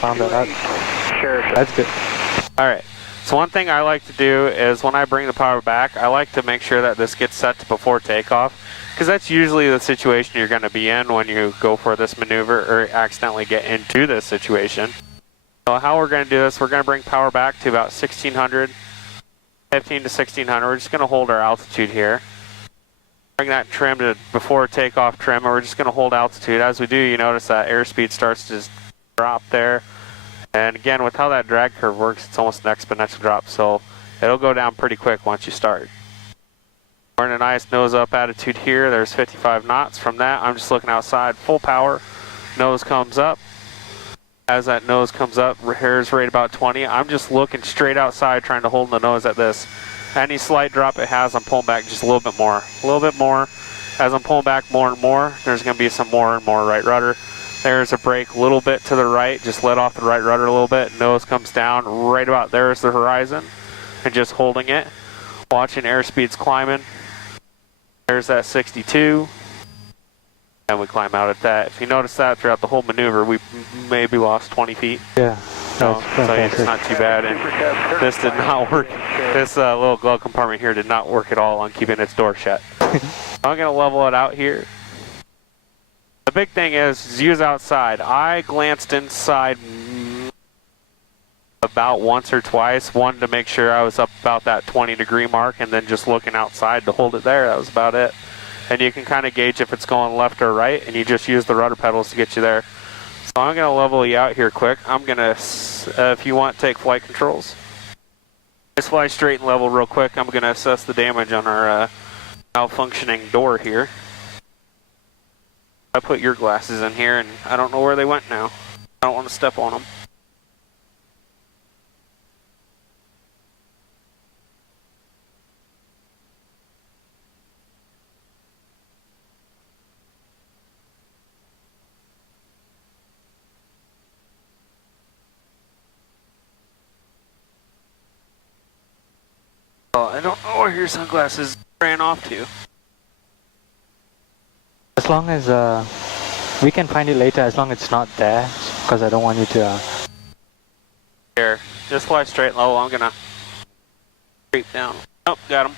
found that out. Sure. That's good. Alright, so one thing I like to do is when I bring the power back, I like to make sure that this gets set to before takeoff, because that's usually the situation you're going to be in when you go for this maneuver or accidentally get into this situation. So how we're going to do this, we're going to bring power back to about 1600, 15 to 1600. We're just going to hold our altitude here. Bring that trim to before takeoff trim, and we're just going to hold altitude. As we do, you notice that airspeed starts to just drop there. And again, with how that drag curve works, it's almost an exponential drop, so it'll go down pretty quick once you start. We're in a nice nose up attitude here. There's 55 knots. From that, I'm just looking outside, full power. Nose comes up. As that nose comes up, hair's rate about 20. I'm just looking straight outside, trying to hold the nose at this. Any slight drop it has, I'm pulling back just a little bit more. A little bit more. As I'm pulling back more and more, there's going to be some more and more right rudder. There's a brake a little bit to the right, just let off the right rudder a little bit. Nose comes down, right about there is the horizon. And just holding it. Watching airspeeds climbing. There's that 62. And we climb out at that. If you notice that throughout the whole maneuver, we maybe lost 20 feet. Yeah. So it's not too bad. And this did not work. This little glove compartment here did not work at all on keeping its door shut. I'm going to level it out here. The big thing is use outside. I glanced inside about once or twice. One to make sure I was up about that 20-degree mark, and then just looking outside to hold it there. That was about it. And you can kind of gauge if it's going left or right, and you just use the rudder pedals to get you there. So I'm going to level you out here quick. I'm going to, if you want, take flight controls. Just fly straight and level real quick. I'm going to assess the damage on our malfunctioning door here. I put your glasses in here, and I don't know where they went now. I don't want to step on them. Oh, I don't know where your sunglasses ran off to. As long as we can find it later, as long as it's not there, because I don't want you to. Here, just fly straight and level. I'm gonna creep down. Oh, got him.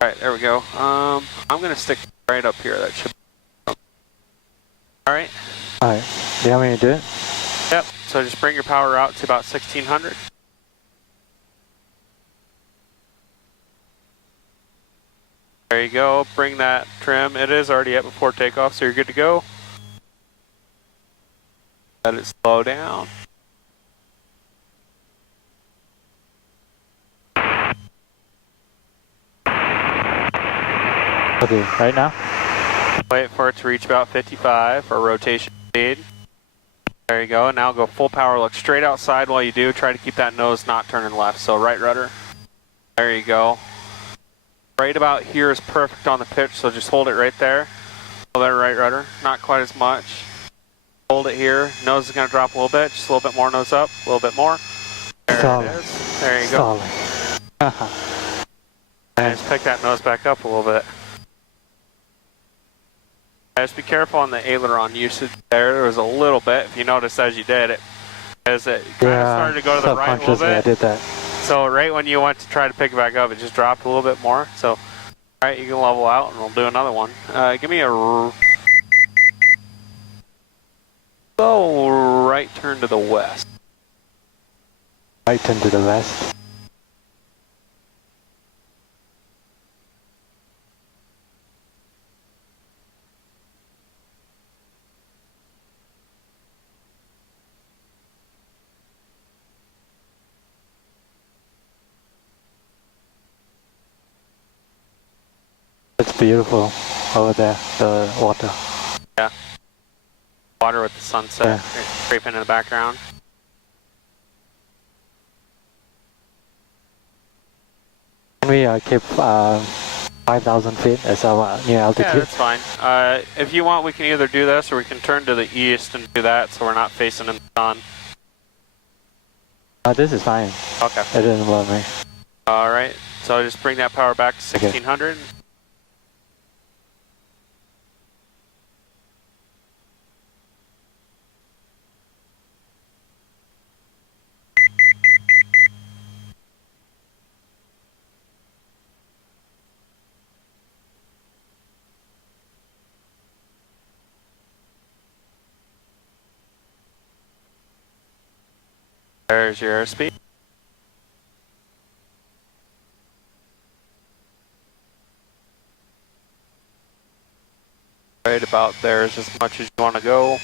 All right, there we go. I'm gonna stick right up here. That should. All right. All right. Do you want me to do it? Yep. So just bring your power out to about 1600. There you go, bring that trim. It is already at before takeoff, so you're good to go. Let it slow down. Okay, right now? Wait for it to reach about 55 for rotation speed. There you go, now go full power, look straight outside while you do. Try to keep that nose not turning left, so right rudder. There you go. Right about here is perfect on the pitch, so just hold it right there. Hold that right rudder, not quite as much. Hold it here, nose is going to drop a little bit, just a little bit more nose up, a little bit more. There Solid. it is. There you go. And just pick that nose back up a little bit. Just be careful on the aileron usage there. There was a little bit, if you noticed as you did it, as it kind of started to go to the right a little bit. I did that. So right when you went to try to pick it back up, it just dropped a little bit more. So, all right, you can level out and we'll do another one. Give me a right turn to the west. Right turn to the west. It's beautiful over there, the water. Yeah. Water with the sunset creeping in the background. Can we keep 5,000 feet as our new altitude? Yeah, that's fine. If you want, we can either do this or we can turn to the east and do that so we're not facing in the sun. This is fine. Okay. It doesn't bother me. Alright, so just bring that power back to 1600. Okay. There's your airspeed. Right about there's as much as you want to go.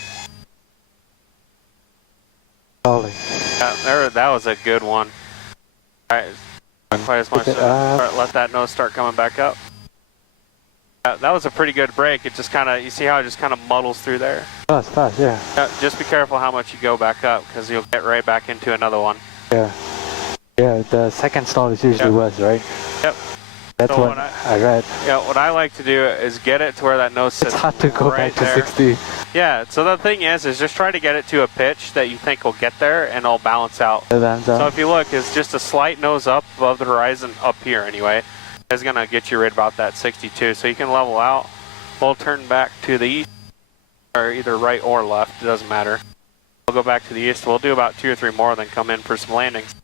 Slowly. Yeah, there, that was a good one. All right, not quite as much. Let that nose start coming back up. That was a pretty good break. It just kind of, you see how it just kind of muddles through there? Fast, yeah. Just be careful how much you go back up because you'll get right back into another one. Yeah. Yeah, the second stall is usually worse, right? Yep. That's so what I read. Yeah, what I like to do is get it to where that nose sits. It's hard to go right back to there. 60. Yeah, so the thing is just try to get it to a pitch that you think will get there and it'll balance out. So if you look, it's just a slight nose up above the horizon, up here anyway, is going to get you right about that 62. So you can level out. We'll turn back to the east, or either right or left, it doesn't matter. We'll go back to the east. We'll do about 2 or 3 more, then come in for some landings.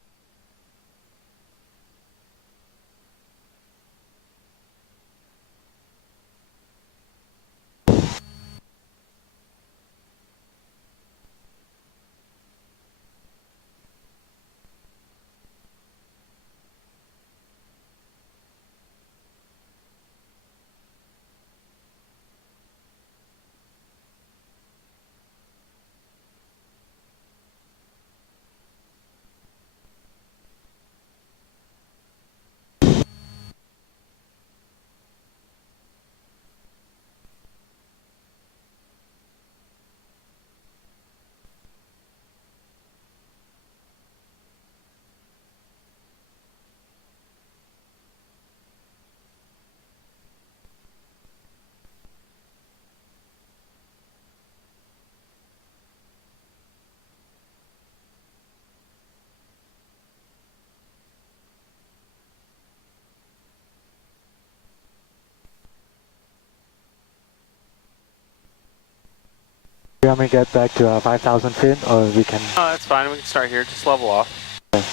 You want me to get back to 5,000 feet, or we can... Oh, that's fine. We can start here. Just level off. Okay.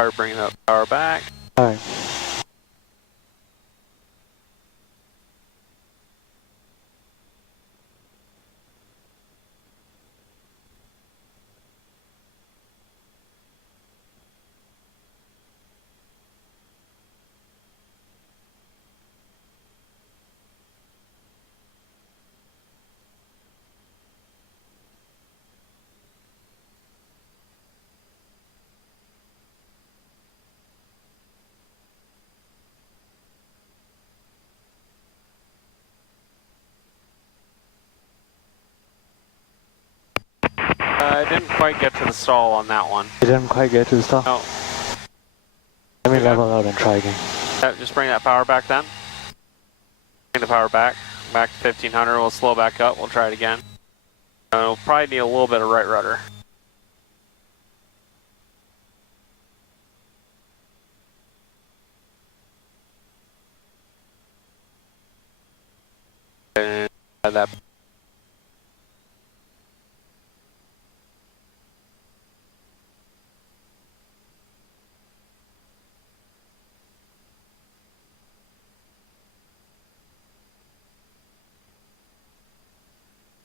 Start bringing that power back. Alright. I didn't quite get to the stall on that one. You didn't quite get to the stall? No. Let me level out and try again. Just bring that power back then. Bring the power back to 1500. We'll slow back up. We'll try it again. We'll probably need a little bit of right rudder. And that.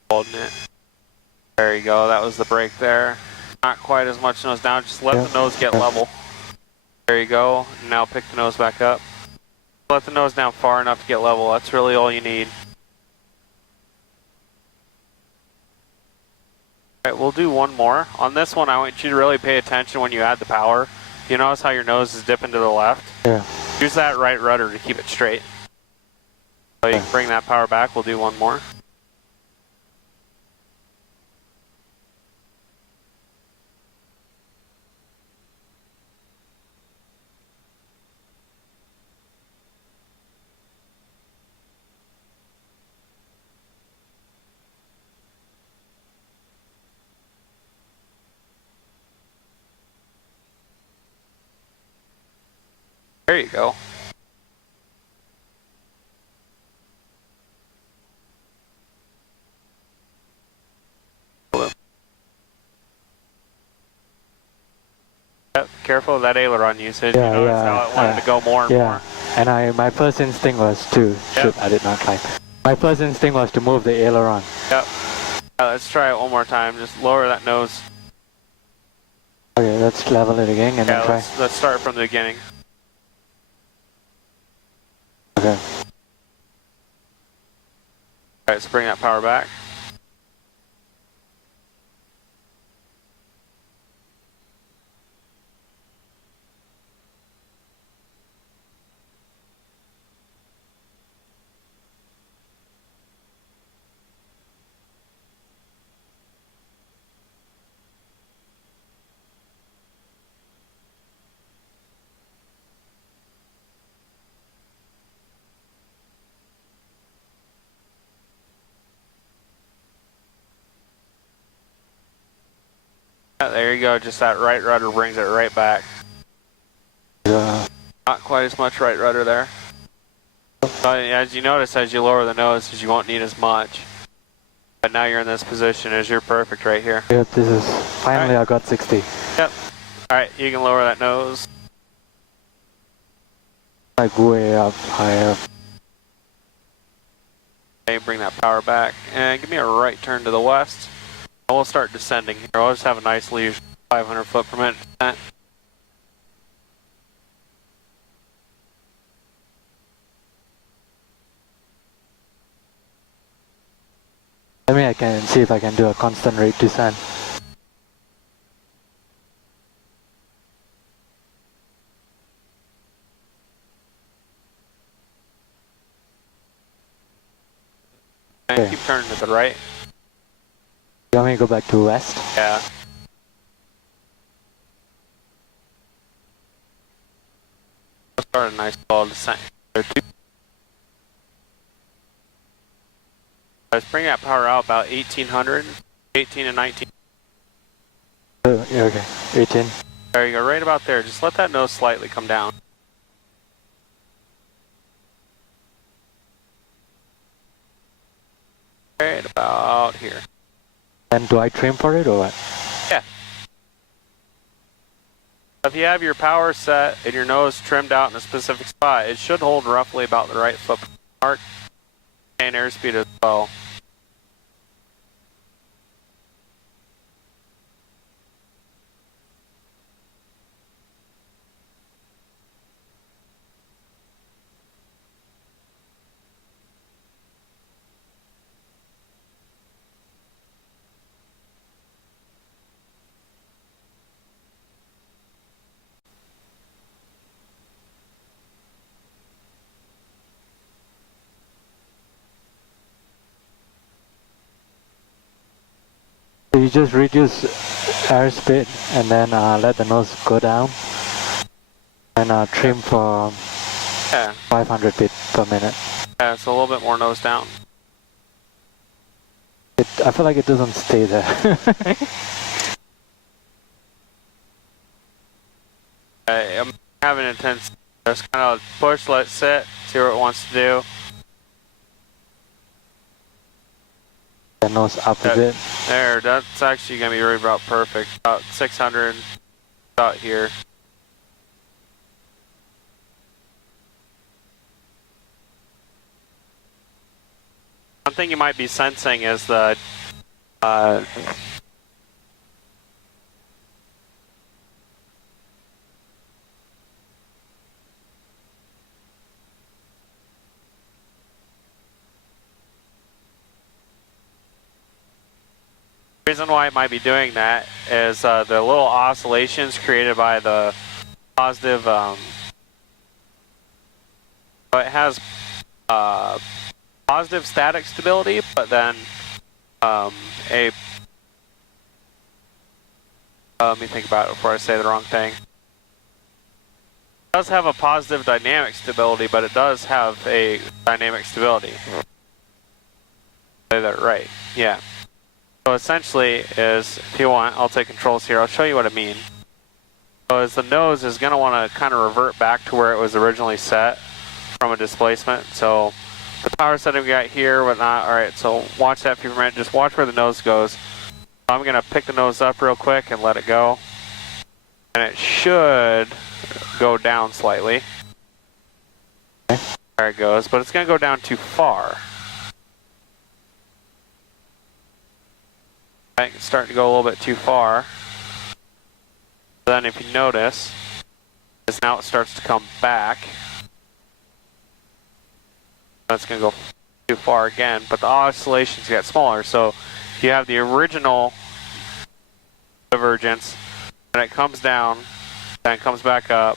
Holding it. There you go. That was the break there. Not quite as much nose down. Just let the nose get level. There you go. Now pick the nose back up. Let the nose down far enough to get level. That's really all you need. Alright, we'll do one more. On this one, I want you to really pay attention when you add the power. You notice how your nose is dipping to the left? Yeah. Use that right rudder to keep it straight. So you can bring that power back. We'll do one more. There you go. Yep, careful of that aileron usage. Yeah, you notice yeah, how it wanted to go more and more. And my first instinct was to shoot. I did not climb. My first instinct was to move the aileron. Yep. Let's try it one more time. Just lower that nose. Okay, let's level it again and then try. Let's start from the beginning. Okay. Alright, so bring that power back. There you go, just that right rudder brings it right back. Yeah. Not quite as much right rudder there. So as you notice, as you lower the nose, you won't need as much. But now you're in this position, as you're perfect right here. Yep, this is, finally right. I got 60. Yep. Alright, you can lower that nose. Like way up, higher. Okay, bring that power back. And give me a right turn to the west. And we'll start descending here. We'll just have a nice leisure 500 foot per minute descent. I can see if I can do a constant rate descent. And Okay. keep turning to the right. You want me to go back to west? Yeah. Let's start a nice slow descent there too. Let's bring that power out about 1800, 18 and 19. Yeah, okay, 18. There you go, right about there. Just let that nose slightly come down. Right about here. And do I trim for it or what? Yeah. If you have your power set and your nose trimmed out in a specific spot, it should hold roughly about the right foot mark and airspeed as well. So you just reduce airspeed and then let the nose go down and trim for Yeah. 500 feet per minute. Yeah, it's a little bit more nose down. I feel like it doesn't stay there. I'm having intense. Just kind of push, let it sit, see what it wants to do. The nose up a bit. There, that's actually going to be right about perfect. About 600 out here. One thing you might be sensing is the reason why it might be doing that is the little oscillations created by the positive. It has positive static stability, but then let me think about it before I say the wrong thing. It does have a positive dynamic stability, but it does have a dynamic stability. Say that right? Yeah. So essentially is, if you want, I'll take controls here. I'll show you what I mean. So as the nose is going to want to kind of revert back to where it was originally set from a displacement. So the power setting we got here, whatnot. All right, so watch that for a minute. Just watch where the nose goes. I'm going to pick the nose up real quick and let it go. and it should go down slightly. Okay. There it goes, but it's going to go down too far. Right, it's starting to go a little bit too far. Then if you notice, as now it starts to come back. That's going to go too far again, but the oscillations get smaller. So you have the original divergence, and it comes down, then it comes back up,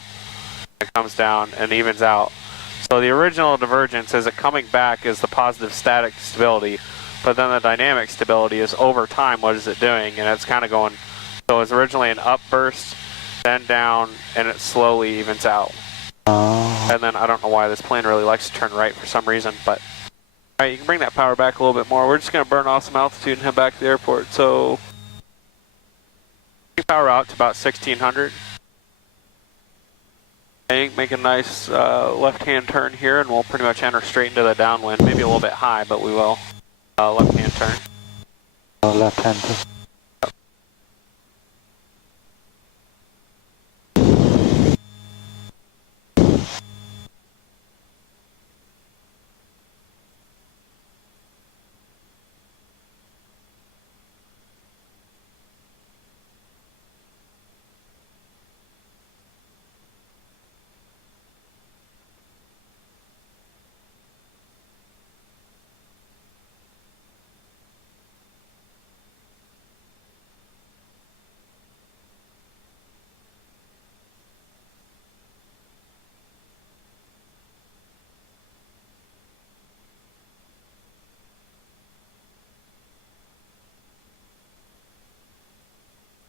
it comes down, and evens out. So the original divergence, as it coming back, is the positive static stability, but then the dynamic stability is over time, what is it doing? And it's kind of going, so it's originally an upburst, then down, and it slowly evens out. And then I don't know why this plane really likes to turn right for some reason, but alright, you can bring that power back a little bit more. We're just going to burn off some altitude and head back to the airport. So power out to about 1600. Make a nice left-hand turn here, and we'll pretty much enter straight into the downwind. Maybe a little bit high, but we will. Left-hand turn. Left-hand turn.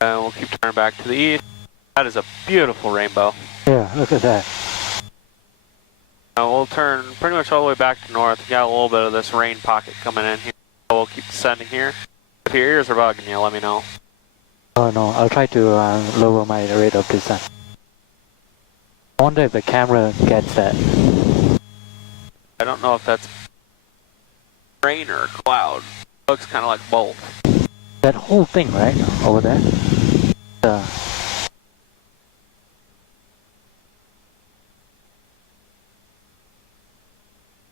We'll keep turning back to the east. That is a beautiful rainbow. Yeah, look at that. We'll turn pretty much all the way back to north. We got a little bit of this rain pocket coming in here. We'll keep descending here. If your ears are bugging you, let me know. Oh no, I'll try to lower my rate of descent. I wonder if the camera gets that. I don't know if that's rain or cloud. Looks kind of like both. That whole thing, right? Over there?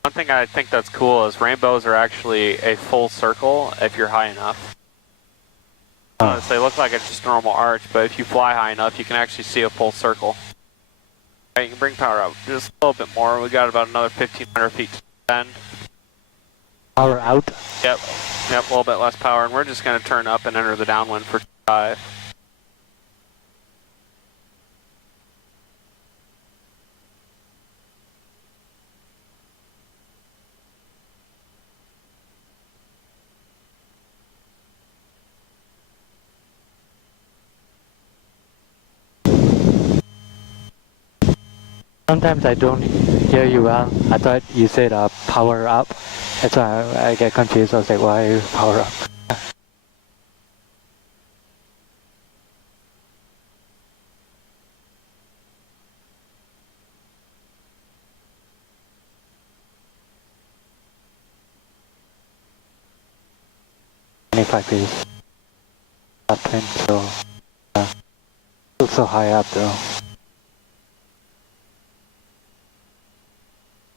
One thing I think that's cool is rainbows are actually a full circle if you're high enough. They look like it's just a normal arch, but if you fly high enough, you can actually see a full circle. Right, you can bring power up just a little bit more. We got about another 1,500 feet to descend. Power out? Yep, a little bit less power, and we're just going to turn up and enter the downwind for 5. Sometimes I don't hear you well. I thought you said power up. That's why I get confused. I was like, why power up? Is up in, so still so high up though.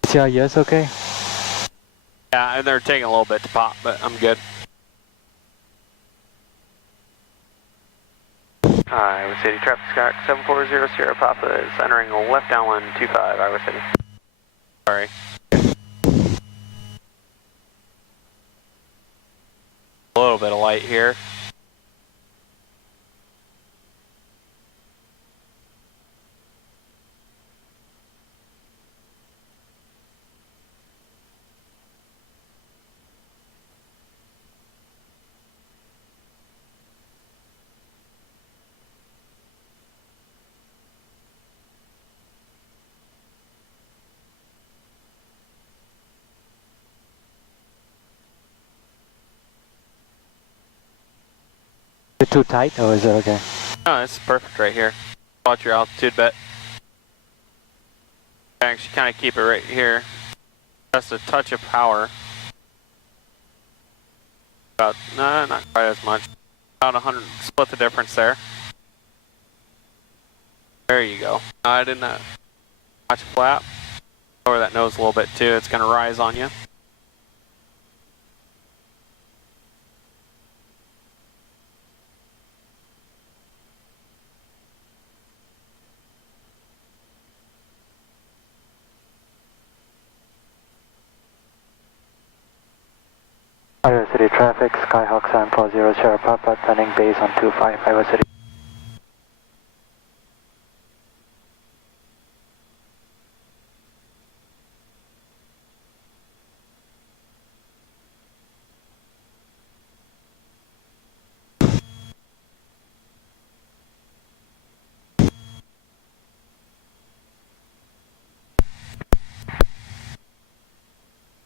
CRU's okay? Yeah, and they're taking a little bit to pop, but I'm good. Iowa City, traffic Skyhawk 7400 Sierra Papa is entering left downwind 25, Iowa City. Sorry. A little bit of light here. Is it too tight or is it okay? No, it's perfect right here. Watch your altitude bit. Actually kind of keep it right here. Just a touch of power. About, no, not quite as much. About 100, split the difference there. There you go. I didn't watch it flap. Lower that nose a little bit too. It's going to rise on you. Iowa City traffic, Skyhawk 740 Sierra Papa, turning base on 25, Iowa City.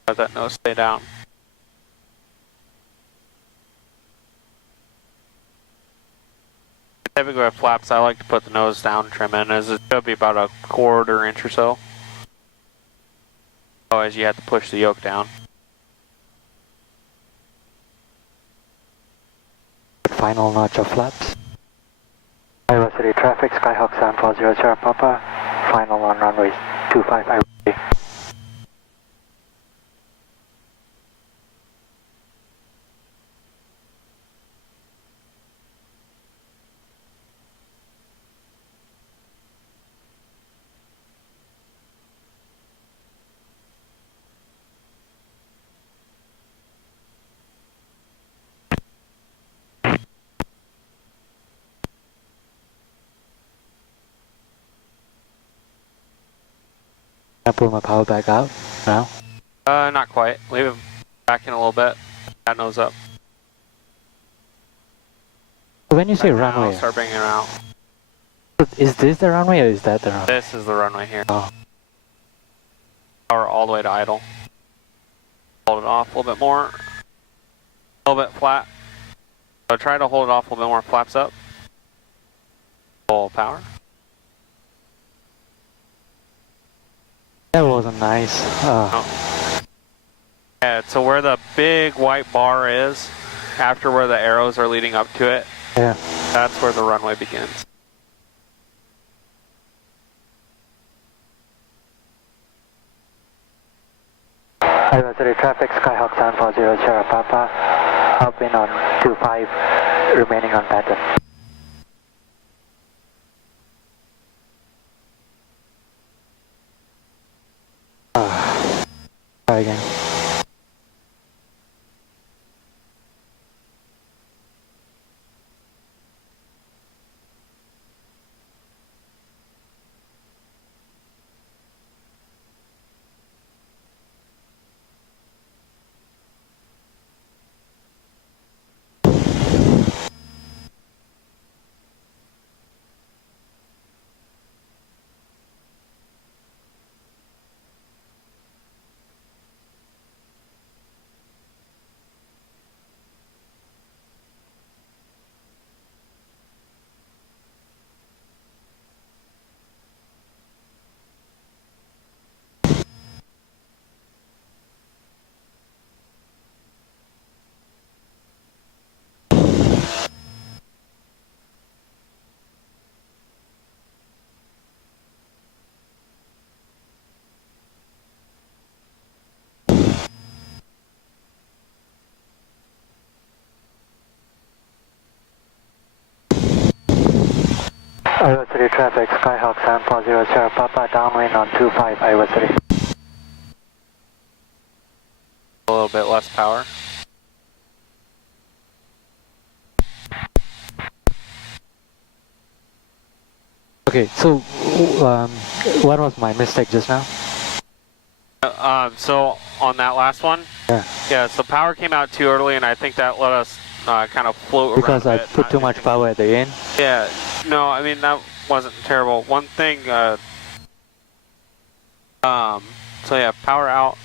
Let that nose stay down. Typically with flaps, I like to put the nose down trim in, as it should be about a 1/4 inch or so. Otherwise you have to push the yoke down. Final notch of flaps. Iowa City traffic, Skyhawk 740 Sierra Papa, final on runway 25, Iowa City. Can I pull my power back out now? Not quite. Leave it back in a little bit. That nose up. When you say Right now, runway, start bringing it out. is this the runway or is that the runway? This is the runway here. Oh. Power all the way to idle. Hold it off a little bit more. A little bit flat. So try to hold it off a little bit more. Flaps up. Full power. That wasn't nice. Yeah, so where the big white bar is, after where the arrows are leading up to it, Yeah. that's where the runway begins. Iowa City traffic, Skyhawk 740 Sierra Papa, upwind on 25, remaining on pattern. Try again. Iowa City traffic, Skyhawk 740 Sierra Papa, downwind on 25, Iowa City. A little bit less power. Okay, so what was my mistake just now? So on that last one, Yeah, so power came out too early, and I think that let us kind of float because around I a bit, put not too much hitting- power at the end. Yeah, no, I mean, that wasn't terrible. One thing, so yeah, power out,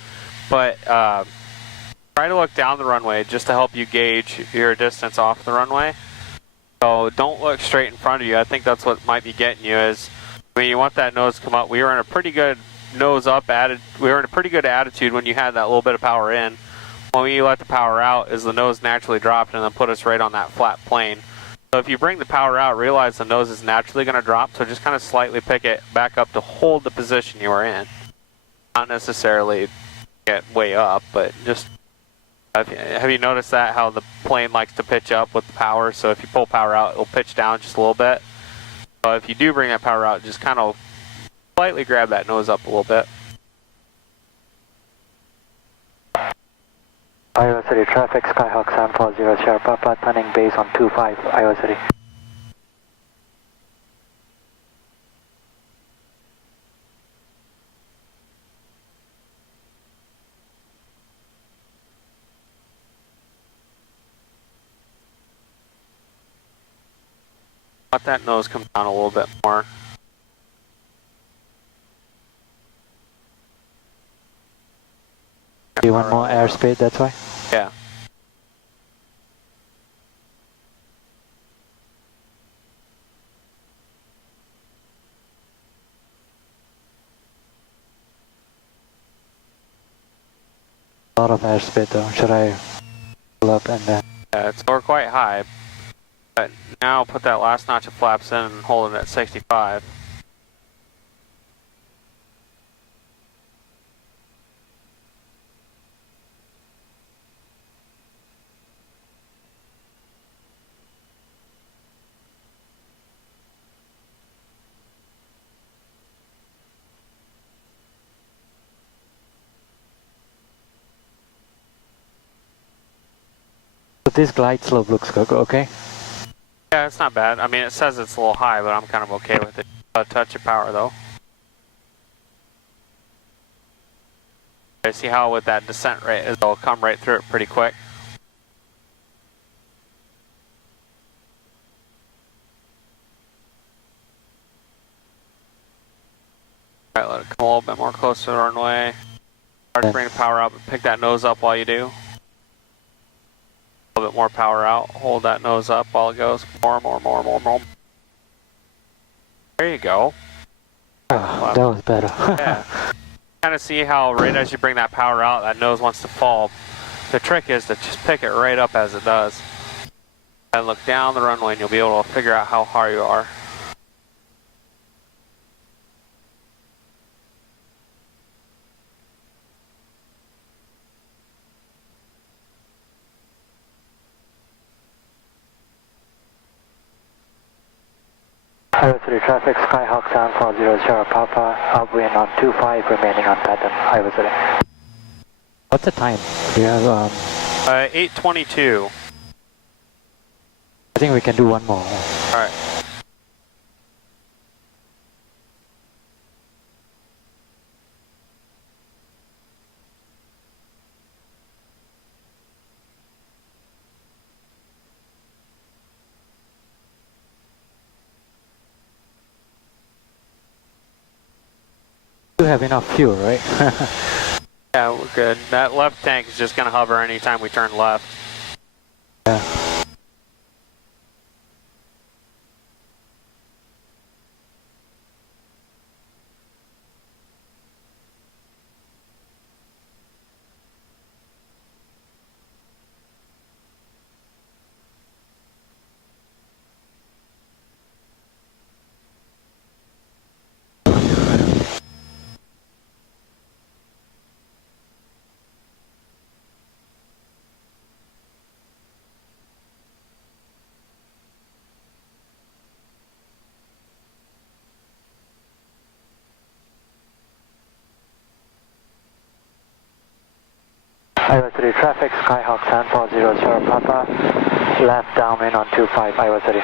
but try to look down the runway just to help you gauge your distance off the runway. So don't look straight in front of you. I think that's what might be getting you is, I mean, you want that nose to come up. We were in a pretty good nose up, we were in a pretty good attitude when you had that little bit of power in. When you let the power out, is the nose naturally dropped and then put us right on that flat plane. So if you bring the power out, realize the nose is naturally going to drop, so just kind of slightly pick it back up to hold the position you are in. Not necessarily get way up, but just, have you noticed that, how the plane likes to pitch up with the power? So if you pull power out, it'll pitch down just a little bit. So if you do bring that power out, just kind of slightly grab that nose up a little bit. Iowa City traffic, Skyhawk 740 Sierra Papa, turning base on 25, Iowa City. Let that nose come down a little bit more. Do you want more airspeed, that's why? Yeah. A lot of airspeed though, should I pull up and then? Yeah, so we're quite high, but now put that last notch of flaps in and hold it at 65. So this glide slope looks good, okay? Yeah, it's not bad. I mean, it says it's a little high, but I'm kind of okay with it. A touch of power, though. Okay, see how with that descent rate, it'll come right through it pretty quick. Alright, let it come a little bit more close to the runway. Start to bring the power up, but pick that nose up while you do. A little bit more power out. Hold that nose up while it goes. More. There you go. Oh, that was better. Yeah. Kind of see how right as you bring that power out, that nose wants to fall. The trick is to just pick it right up as it does. And look down the runway and you'll be able to figure out how high you are. Iowa City traffic, Skyhawk 740 Sierra Papa, upwind on 25, remaining on pattern, Iowa City. What's the time? Do you have, 8:22. I think we can do one more. Alright. You have enough fuel, right? Yeah, we're good. That left tank is just going to hover anytime we turn left. Yeah. Iowa City traffic, Skyhawk 740 Sierra Papa, left downwind on 25, Iowa City.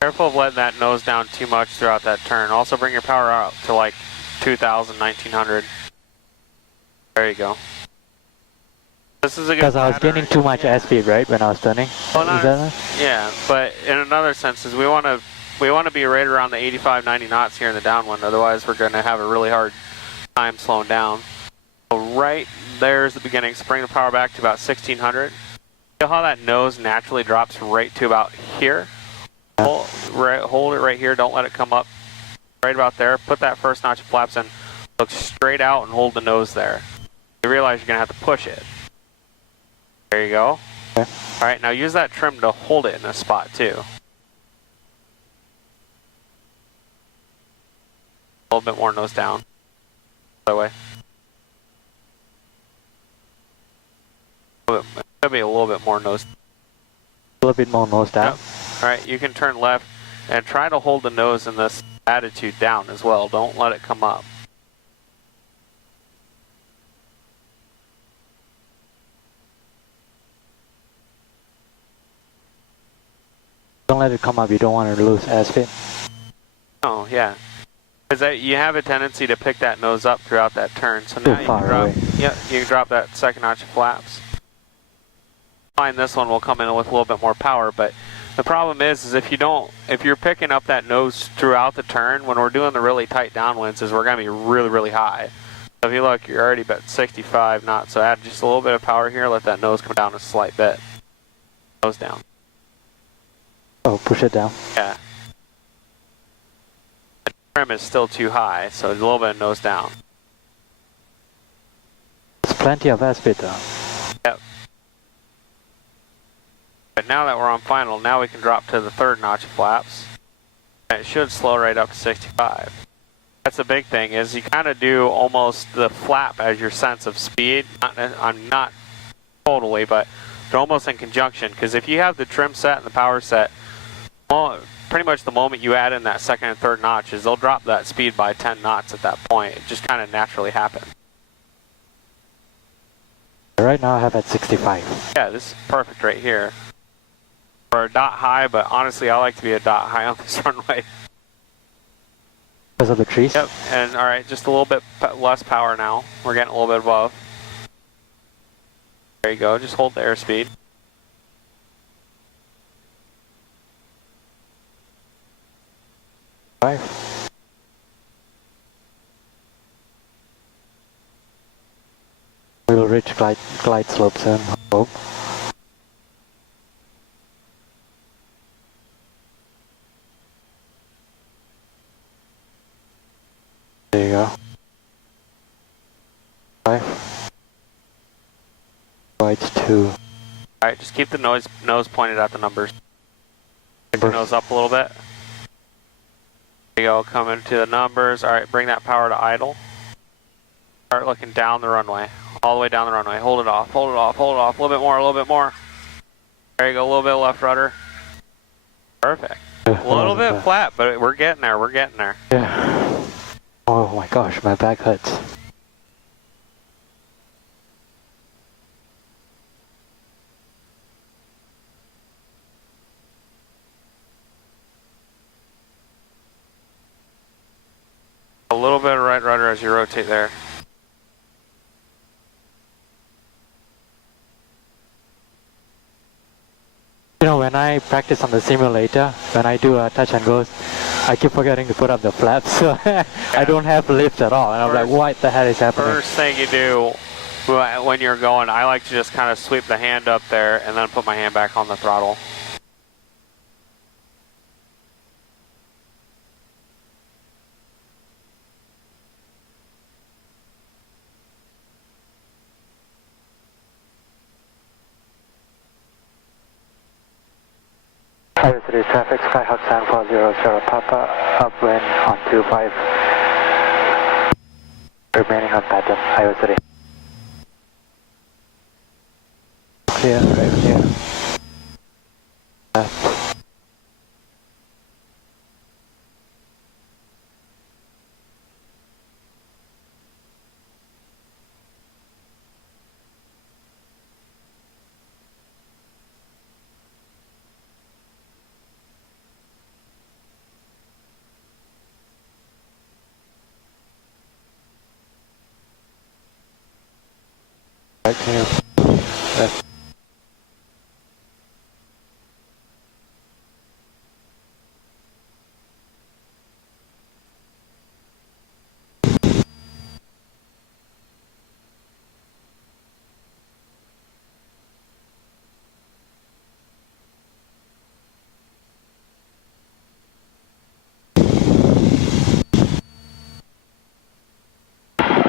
Careful of letting that nose down too much throughout that turn. Also bring your power out to like 2,000, 1,900. There you go. This is a good Because I was pattern. gaining too much airspeed, right, when I was turning? Well, Is that yeah, but in another sense is we want to be right around the 85, 90 knots here in the downwind. Otherwise, we're going to have a really hard time slowing down. So right there's the beginning. So bring the power back to about 1,600. Feel how that nose naturally drops right to about here. Hold it right here. Don't let it come up. Right about there. Put that first notch of flaps in. Look straight out and hold the nose there. You realize you're going to have to push it. There you go. Okay. Alright, now use that trim to hold it in a spot too. A little bit more nose down. That way. Could be a little bit more nose. A little bit more nose down. Yep. Alright, you can turn left and try to hold the nose in this attitude down as well. Don't let it come up. Don't let it come up, you don't want to lose airspeed. Oh, yeah. Because you have a tendency to pick that nose up throughout that turn. So now Too far away. Yeah, you can drop that second notch of flaps. Fine, this one will come in with a little bit more power, but the problem is if you're picking up that nose throughout the turn, when we're doing the really tight downwinds, we're going to be really, really high. So if you look, you're already about 65 knots, so add just a little bit of power here, let that nose come down a slight bit. Nose down. Oh, push it down. Yeah. The trim is still too high, so a little bit of nose down. There's plenty of airspeed though. Yep. But now that we're on final, now we can drop to the third notch of flaps. And it should slow right up to 65. That's the big thing, is you kind of do almost the flap as your sense of speed. Not totally, but they're almost in conjunction. Because if you have the trim set and the power set, well, pretty much the moment you add in that second and third notches, they'll drop that speed by 10 knots at that point. It just kind of naturally happens. Right now I have at 65. Yeah, this is perfect right here. For a dot high, but honestly I like to be a dot high on this runway. Because of the trees? Yep, and alright, just a little bit less power now. We're getting a little bit above. There you go, just hold the airspeed. Five. We will reach glide slope soon, I hope. There you go. 5. Right 2. Alright, just keep the nose pointed at the numbers. Pick your nose up a little bit. There you go, come into the numbers. Alright, bring that power to idle. Start looking down the runway. All the way down the runway. Hold it off, hold it off, hold it off. A little bit more, a little bit more. There you go, a little bit of left rudder. Perfect. A little bit flat, but we're getting there, we're getting there. Yeah. Oh my gosh, my back hurts. A little bit of right rudder as you rotate there. You know, when I practice on the simulator, when I do touch and goes, I keep forgetting to put up the flaps, so I don't have lift at all. And I'm like, what the hell is happening? First thing you do when you're going, I like to just kind of sweep the hand up there and then put my hand back on the throttle. Highway 3 traffic, Skyhawk San 400 Papa, upwind on 25. Remaining on pattern, Highway 3. Clear, right clear. Left. Right clear. Left.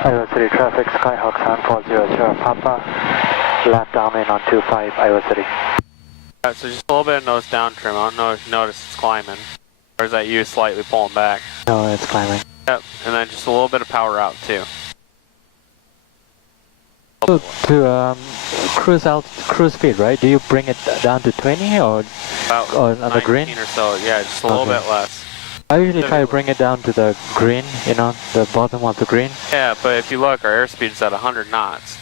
Highway 3 traffic, Skyhawk San 400 Papa, Left downwind on 25, Iowa City. Alright, so just a little bit of nose down trim. I don't know if you notice it's climbing. Or is that you slightly pulling back? No, it's climbing. Yep, and then just a little bit of power out too. So to cruise speed, right? Do you bring it down to 20 or About on the green? 19 or so, yeah, just a little bit less. I usually try to bring it down to the green, you know, the bottom of the green. Yeah, but if you look, our airspeed's at 100 knots.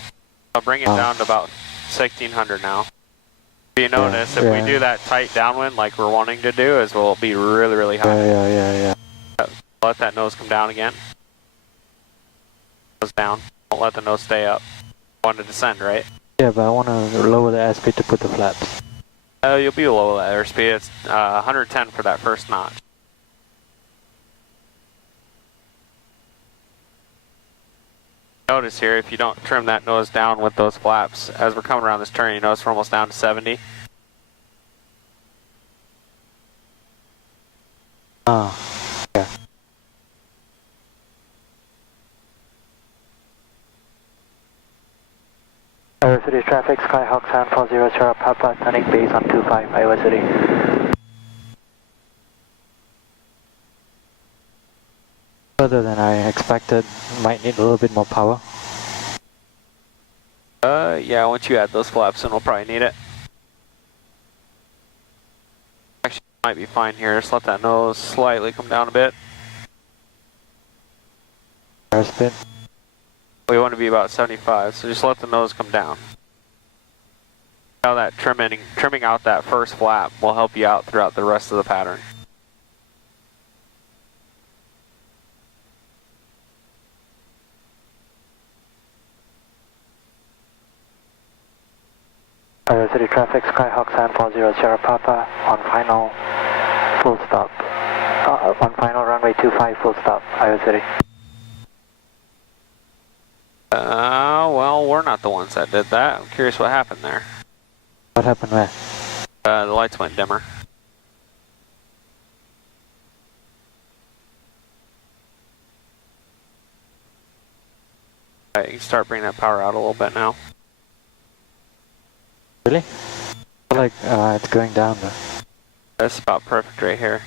I'll bring it down to about 1600 now. If you notice, if we do that tight downwind like we're wanting to do, is we'll be really, really high. Yeah. Let that nose come down again. Nose down. Don't let the nose stay up. Want to descend, right? Yeah, but I want to lower the airspeed to put the flaps. You'll be below that airspeed. It's 110 for that first notch. Notice here, if you don't trim that nose down with those flaps, as we're coming around this turn, you notice we're almost down to 70. Oh, yeah. Iowa City traffic, Skyhawk 740 Sierra Papa, standing base on 25, Iowa City. Further than I expected, might need a little bit more power. Yeah, once you add those flaps in, we'll probably need it. Actually, might be fine here. Just let that nose slightly come down a bit. Airspeed. We want to be about 75, so just let the nose come down. Now that trimming out that first flap will help you out throughout the rest of the pattern. Iowa City traffic, Skyhawk 740 Sierra Papa, on final full stop. On final runway 25 full stop, Iowa City. Well, we're not the ones that did that. I'm curious what happened there. What happened there? The lights went dimmer. Alright, you can start bringing that power out a little bit now. Really? I feel like it's going down though. That's about perfect right here.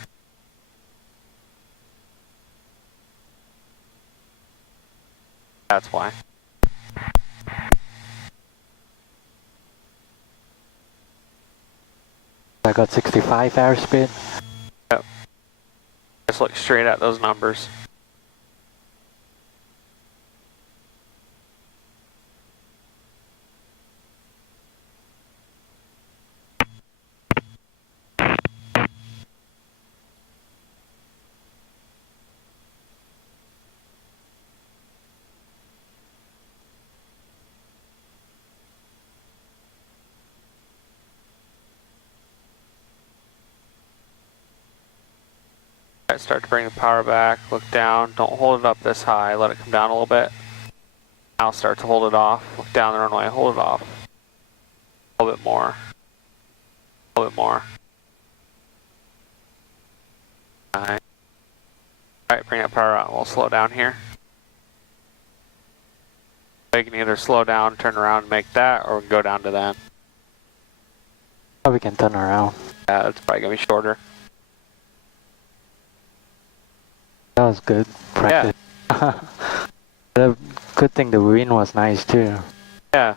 That's why. I got 65 airspeed. Yep. Just look straight at those numbers. Start to bring the power back, look down, don't hold it up this high, let it come down a little bit. Now start to hold it off, look down the runway, hold it off. A little bit more. A little bit more. Alright, bring that power out and we'll slow down here. We can either slow down, turn around and make that, or we can go down to that. Oh, we can turn around. Yeah, it's probably going to be shorter. That was good practice. Yeah. The good thing the wind was nice too. Yeah,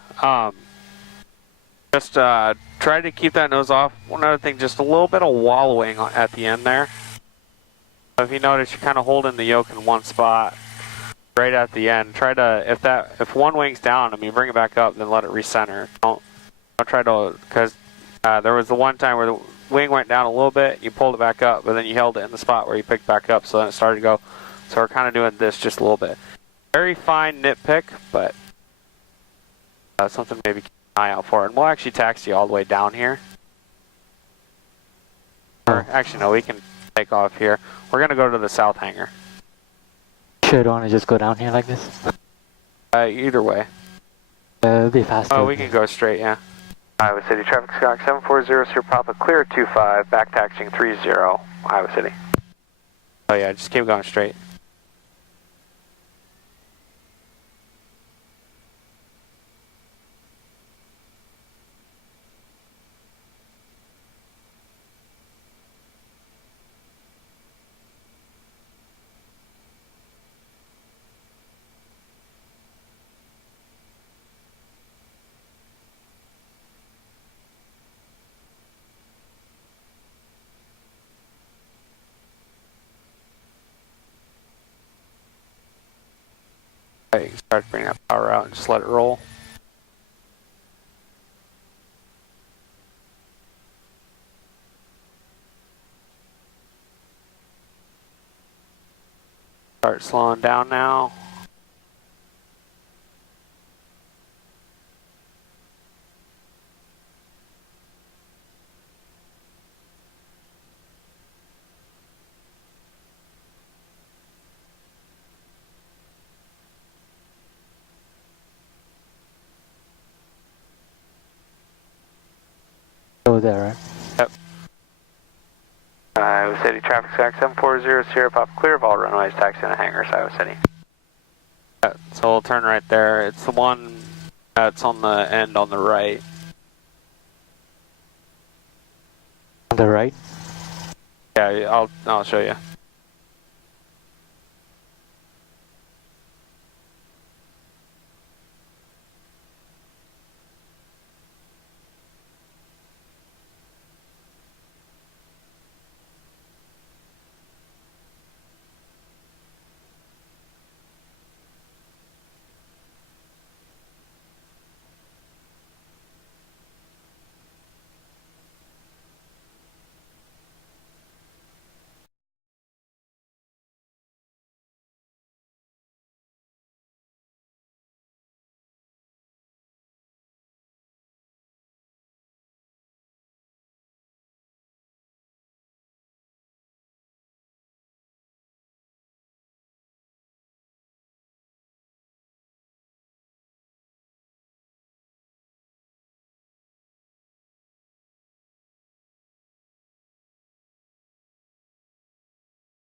just try to keep that nose off. One other thing, just a little bit of wallowing at the end there. So if you notice, you're kind of holding the yoke in one spot right at the end. Try to, if one wing's down, I mean, bring it back up, then let it recenter. Don't try to, because there was the one time where the wing went down a little bit, you pulled it back up, but then you held it in the spot where you picked back up, so then it started to go. So we're kind of doing this just a little bit. Very fine nitpick, but something maybe keep an eye out for. And we'll actually taxi all the way down here. Or actually, no, we can take off here. We're going to go to the south hangar. Sure, don't want to just go down here like this? Either way. It'll be faster. Oh, we can go straight, yeah. Iowa City traffic, Skyhawk 740 Sierra Papa, clear 25, back taxiing 30, Iowa City. Oh yeah, just keep going straight. you can start to bring that power out and just let it roll. Start slowing down now. Over there, right? Yep. Iowa City, traffic stack 7400, Sierra Pop, clear of all runways, taxi in the hangars, Iowa City. So we'll turn right there. It's the one that's on the end on the right. On the right? Yeah, I'll show you.